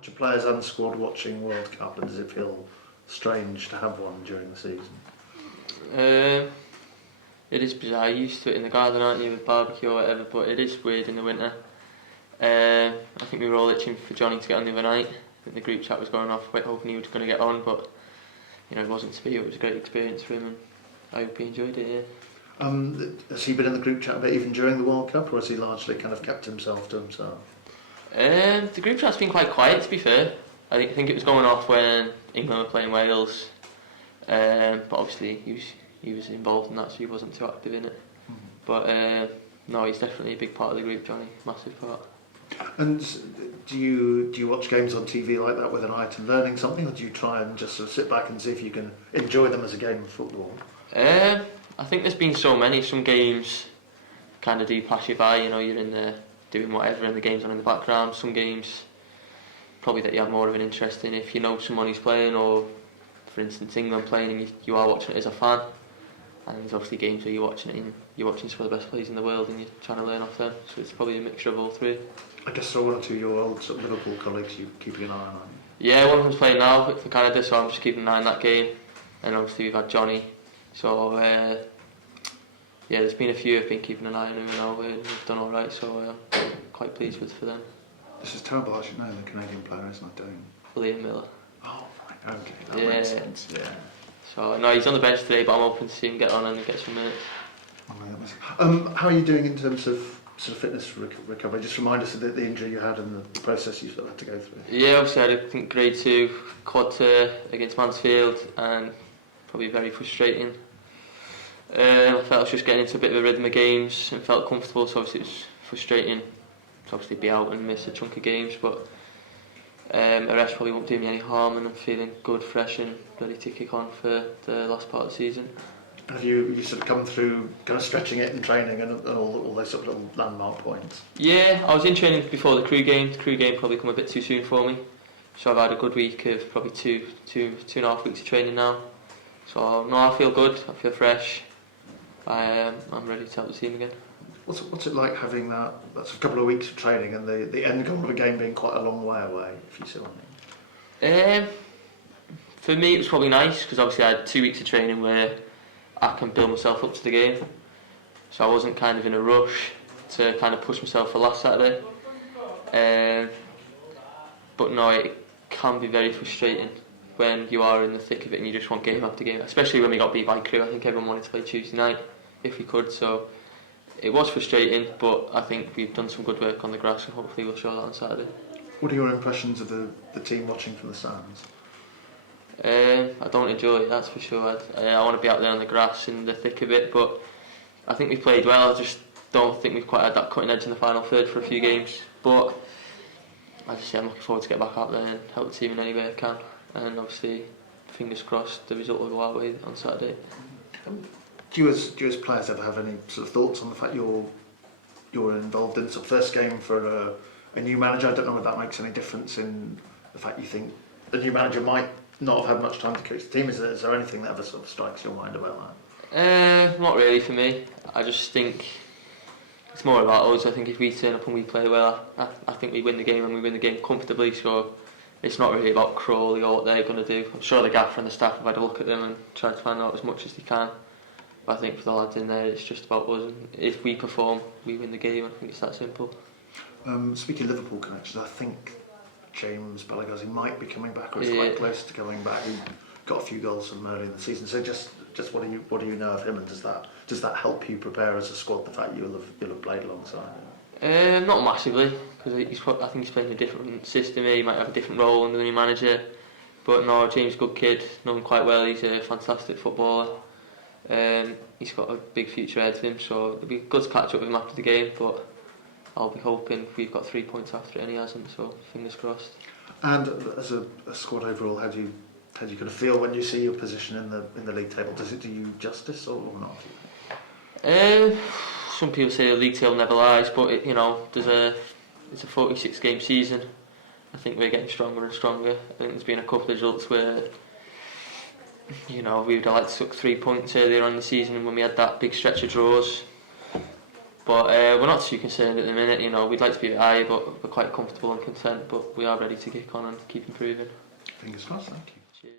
much are players and squad watching World Cup, and does it feel strange to have one during the season? It is bizarre. You're used to it in the garden, aren't you, with barbecue or whatever, but it is weird in the winter. I think we were all itching for Johnny to get on the other night. I think the group chat was going off, hoping he was going to get on, but it wasn't to be. It was a great experience for him, and I hope he enjoyed it, yeah. Has he been in the group chat a bit even during the World Cup, or has he largely kind of kept himself to himself? The group chat's been quite quiet, to be fair. I think it was going off when England were playing Wales, but obviously he was involved in that, so he wasn't too active in it. But no, he's definitely a big part of the group, Johnny, massive part. And do you watch games on TV like that with an eye to learning something, or do you try and just sort of sit back and see if you can enjoy them as a game of football? I think there's been so many. Some games kind of do pass you by. You're in there doing whatever, and the game's on in the background. Some games probably that you have more of an interest in if you know someone who's playing, or for instance England playing and you are watching it as a fan. And there's obviously games where you're watching it and you're watching some of the best players in the world and you're trying to learn off them. So it's probably a mixture of all three. I guess so. One or two of your old sort of Liverpool colleagues you're keeping an eye on. Yeah, one of them's playing now for Canada, so I'm just keeping an eye on that game. And obviously we've had Johnny. So yeah, there's been a few I've been keeping an eye on who have done alright, so I'm quite pleased with for them. This is terrible, I should know the Canadian player is not doing. William Miller. Oh, right, okay, that makes sense, yeah. So no, he's on the bench today, but I'm hoping to see him get on and get some minutes. How are you doing in terms of sort of fitness recovery? Just remind us of the injury you had and the process you sort of had to go through. Yeah, obviously I think grade 2 quad tear against Mansfield, and probably very frustrating. I felt I was just getting into a bit of a rhythm of games and felt comfortable, so obviously it was frustrating to obviously be out and miss a chunk of games, but a rest probably won't do me any harm, and I'm feeling good, fresh and ready to kick on for the last part of the season. Have you sort of come through kind of stretching it and training and all those sort of little landmark points? Yeah, I was in training before the Crew game. The Crew game probably come a bit too soon for me, so I've had a good week of probably two and a half weeks of training now. So no, I feel good, I feel fresh. I'm ready to help the team again. What's it like having that's a couple of weeks of training and the end goal of a game being quite a long way away, if you see what I mean? For me it was probably nice, because obviously I had 2 weeks of training where I can build myself up to the game, so I wasn't kind of in a rush to kind of push myself for last Saturday. But no, it can be very frustrating when you are in the thick of it and you just want game after game, especially when we got beat by Crew. I think everyone wanted to play Tuesday night if we could, so it was frustrating, but I think we've done some good work on the grass and hopefully we'll show that on Saturday. What are your impressions of the team watching from the stands? I don't enjoy it, that's for sure. I want to be out there on the grass in the thick of it, but I think we've played well. I just don't think we've quite had that cutting edge in the final third for a few games, but as I say, I'm looking forward to get back out there and help the team in any way I can, and obviously fingers crossed the result will go our way on Saturday. Do you as players ever have any sort of thoughts on the fact you're involved in the sort of first game for a new manager? I don't know if that makes any difference in the fact you think the new manager might not have had much time to coach the team. Is there anything that ever sort of strikes your mind about that? Not really for me. I just think it's more about us. I think if we turn up and we play well, I think we win the game, and we win the game comfortably, so it's not really about Crawley or what they're going to do. I'm sure the gaffer and the staff have had a look at them and tried to find out as much as they can. But I think for the lads in there, it's just about us, and if we perform, we win the game. I think it's that simple. Speaking of Liverpool connections, I think James Balagazzi might be coming back, or is quite close to coming back. He got a few goals from early in the season. So just what do you know of him, and does that help you prepare as a squad? The fact you'll have played alongside him? Not massively, because I think he's playing a different system here. He might have a different role under the new manager. But no, James is a good kid, know him quite well. He's a fantastic footballer. He's got a big future ahead of him, so it'll be good to catch up with him after the game. But I'll be hoping we've got 3 points after it, and he hasn't. So fingers crossed. And as a squad overall, how do you kind of feel when you see your position in the league table? Does it do you justice or not? Some people say the league table never lies, but it's a 46 game season. I think we're getting stronger and stronger. I think there's been a couple of results where we would have liked to took 3 points earlier on in the season when we had that big stretch of draws. But we're not too concerned at the minute. You know, we'd like to be a bit higher, but we're quite comfortable and content. But we are ready to kick on and keep improving. Fingers crossed. Thank you. Cheers.